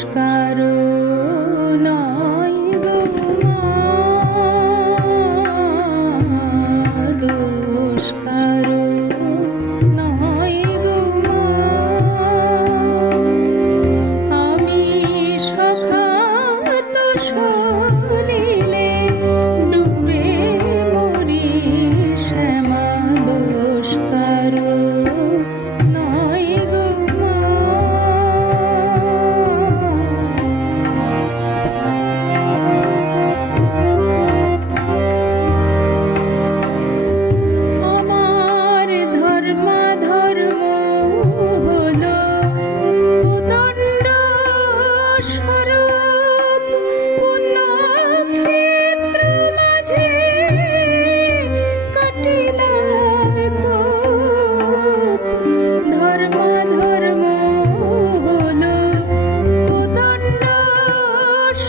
buscar o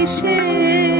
wishes.